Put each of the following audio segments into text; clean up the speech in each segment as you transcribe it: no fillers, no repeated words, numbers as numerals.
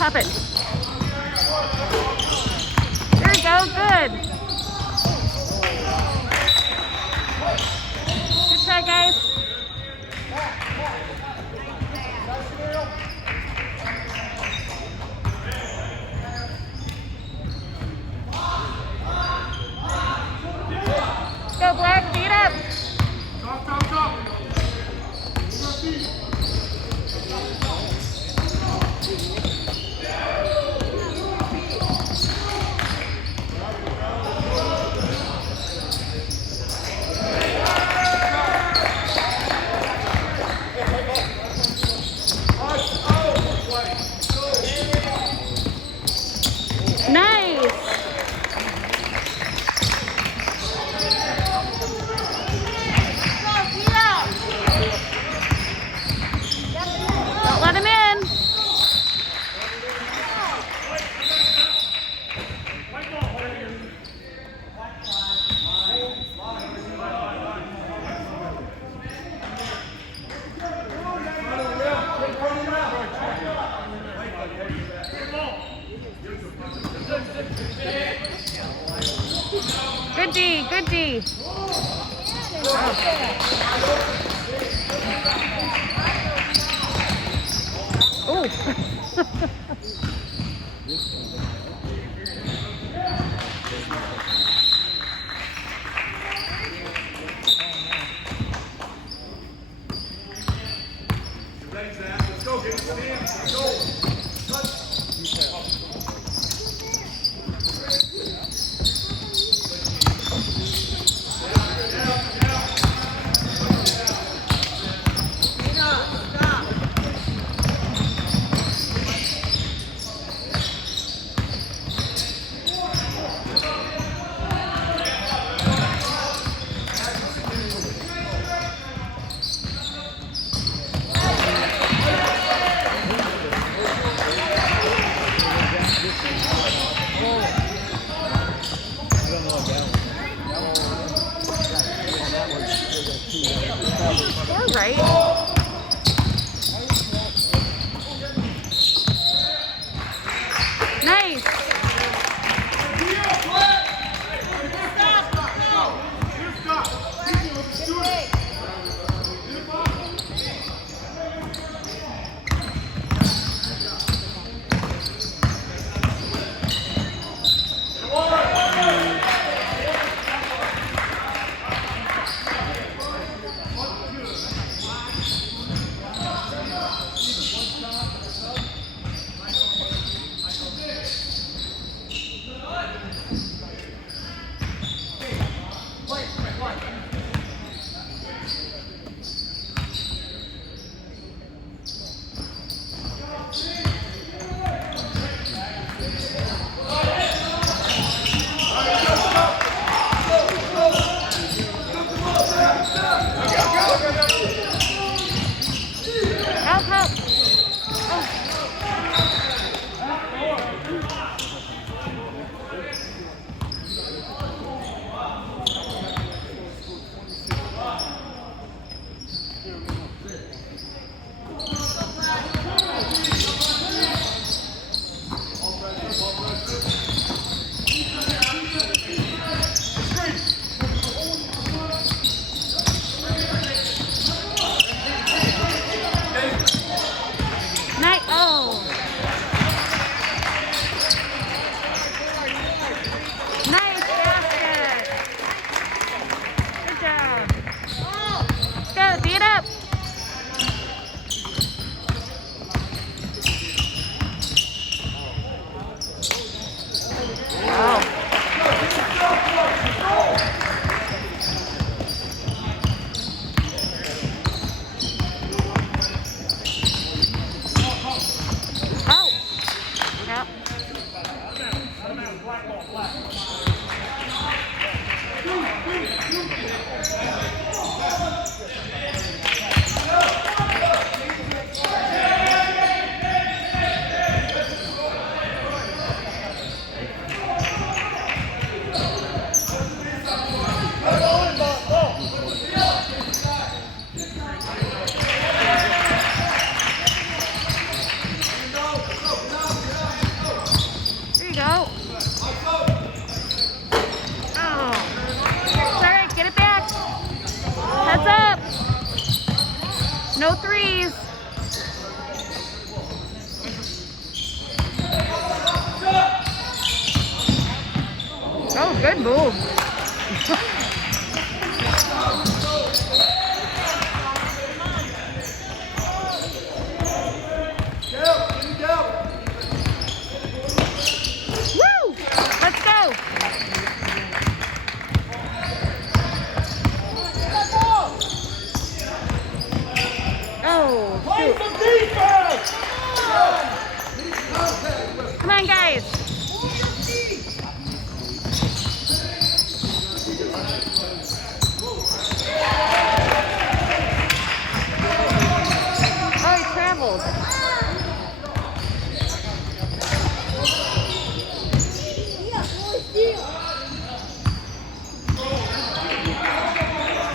Pop it. There you go. Good. Good try, guys. Go, Black. Beat up. Nice. Don't let him in. Good D, good D. Oh. Let's go, get the hands. Let's go. You're right. Nice. No threes. Oh, good move. Woo! Let's go. Oh, shoot. Come on, guys. Oh, he traveled.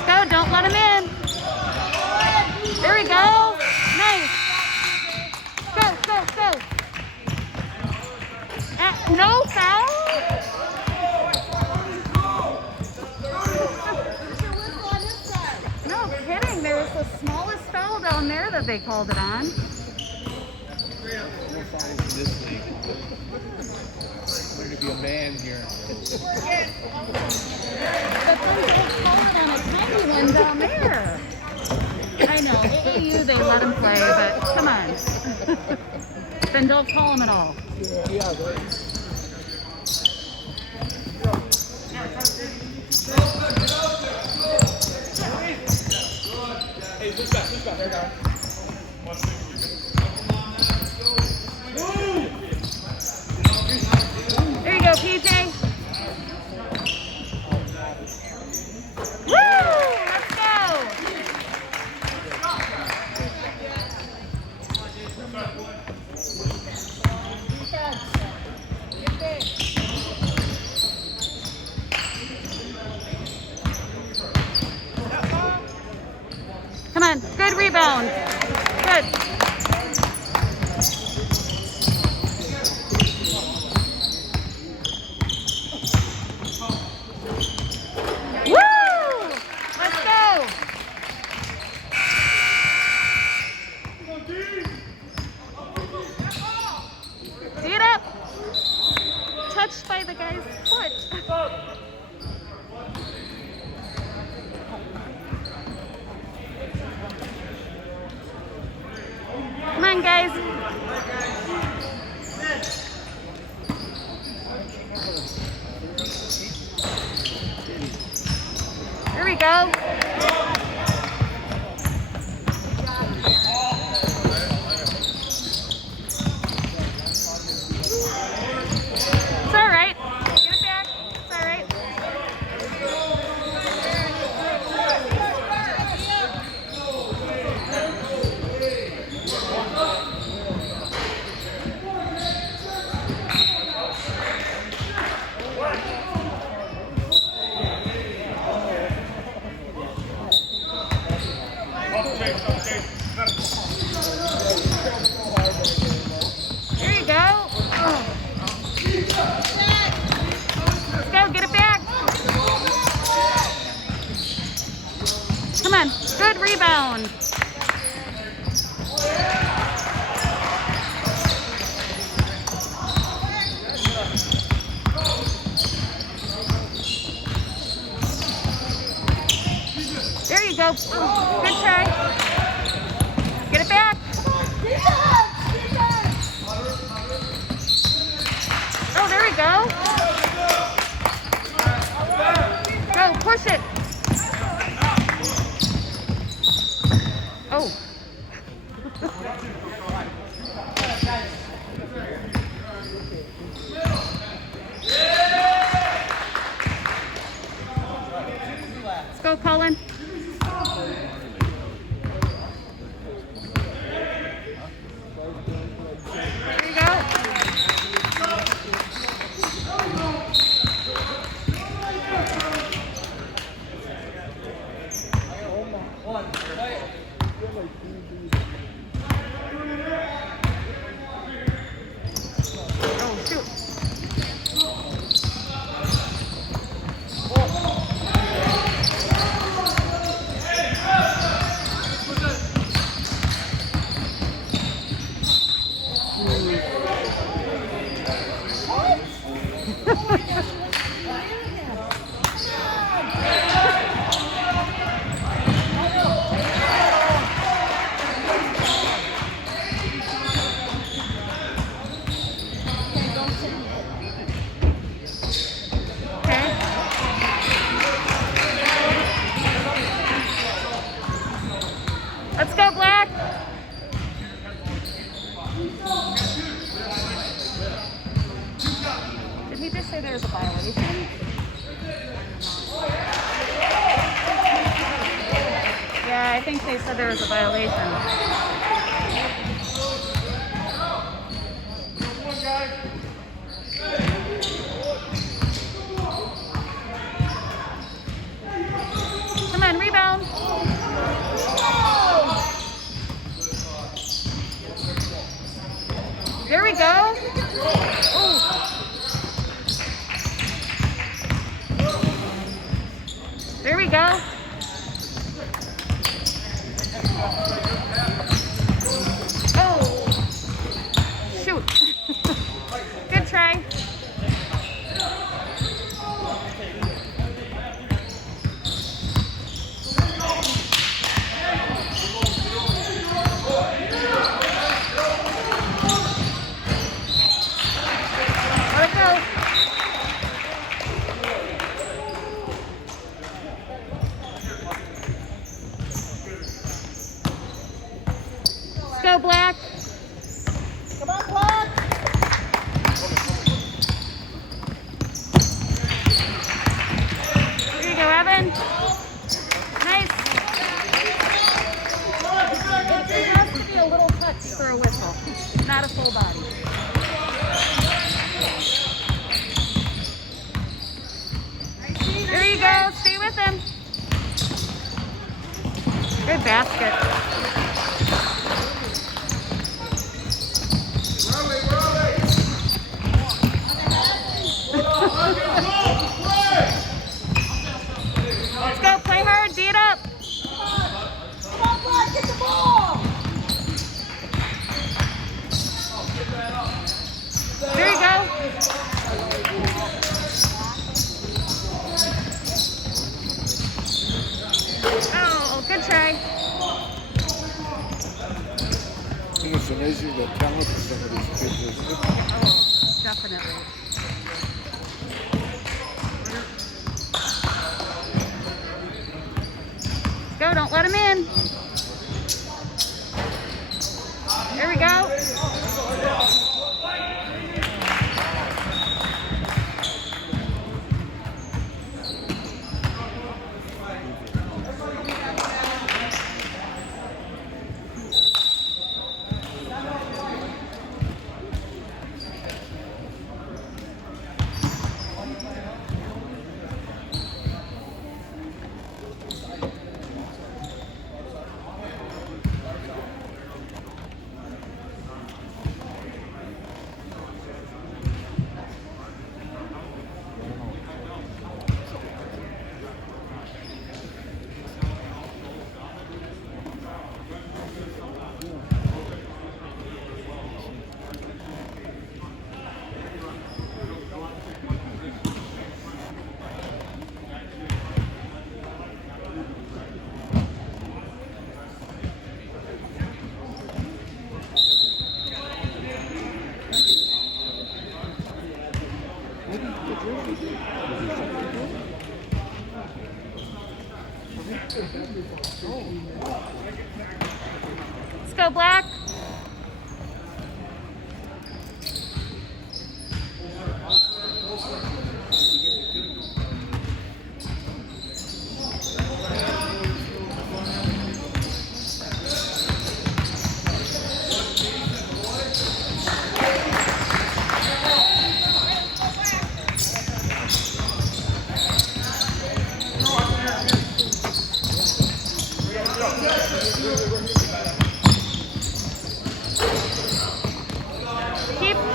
Go, don't let him in. There we go. Nice. Go, go, go. No foul? No kidding. There was the smallest foul down there that they called it on. This league. There to be a man here. But then they called it on a tiny one down there. I know. AAU, they let him play, but come on. Then don't call him at all. Yeah, right. Hey, this guy. There you go. There you go, PJ. Woo! Let's go. Come on, good rebound. Good. Woo! Let's go. See it up. Touched by the guy's foot. Come on, guys. There we go. It's all right. Get it back. It's all right. There you go. Oh. Let's go. Get it back. Come on. Good rebound. There you go. Good try. Get it back. Oh, there we go. Go, push it. Oh. Let's go, Colin. There you go. Oh, shoot. I think they said there was a violation. Come on, rebound. There we go. Oh. There we go. Oh. Shoot. Good try. Let it go. Let's go, Black. Come on, Black. Here you go, Evan. Nice. It has to be a little touch for a whistle, not a full body. There you go. Stay with him. Good basket. Let's go. Play hard. Beat up. Come on, Black, get the ball. There you go. Oh, good try. I think it's amazing the talent of some of these kids, isn't it? Oh, definitely. Let's go, don't let him in. There we go. Let's go, Black.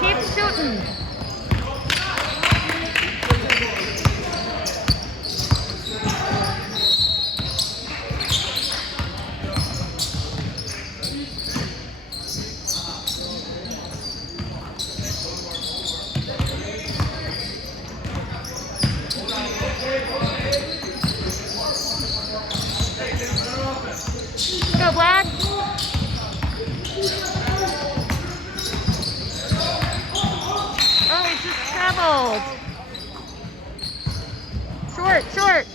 Keep shooting. Go, Black. Oh, he just traveled. Short, short.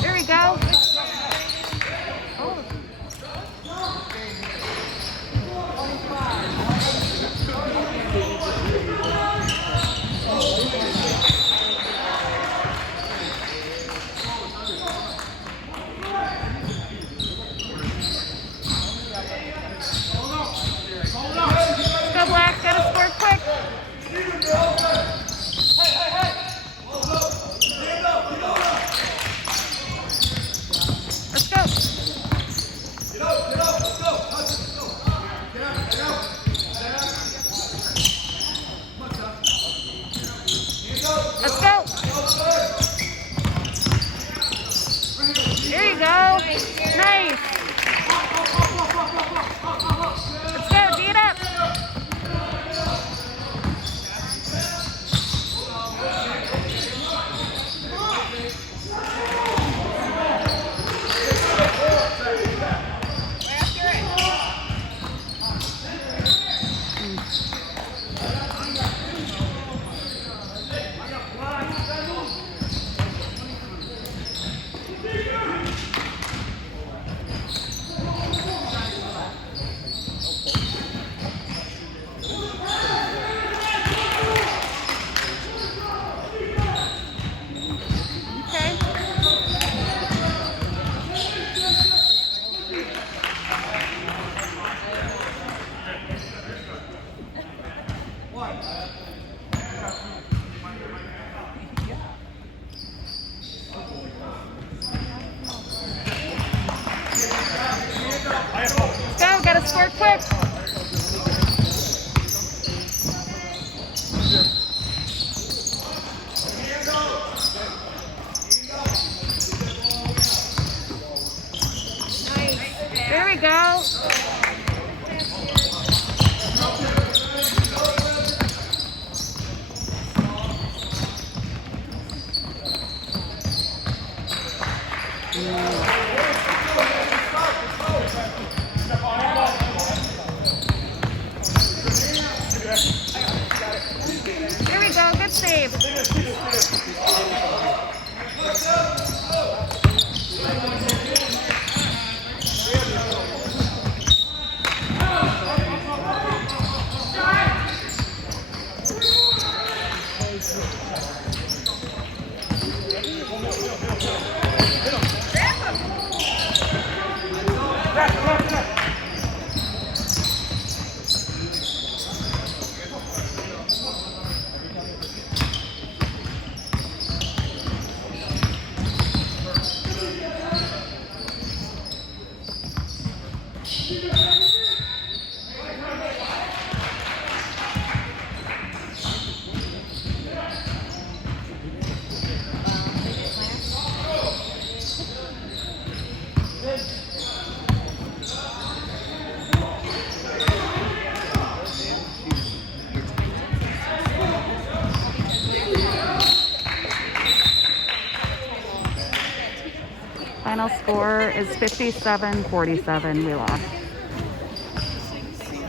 There we go. Oh. quick. There we go. There we go. Good save. Final score is 57-47. We lost.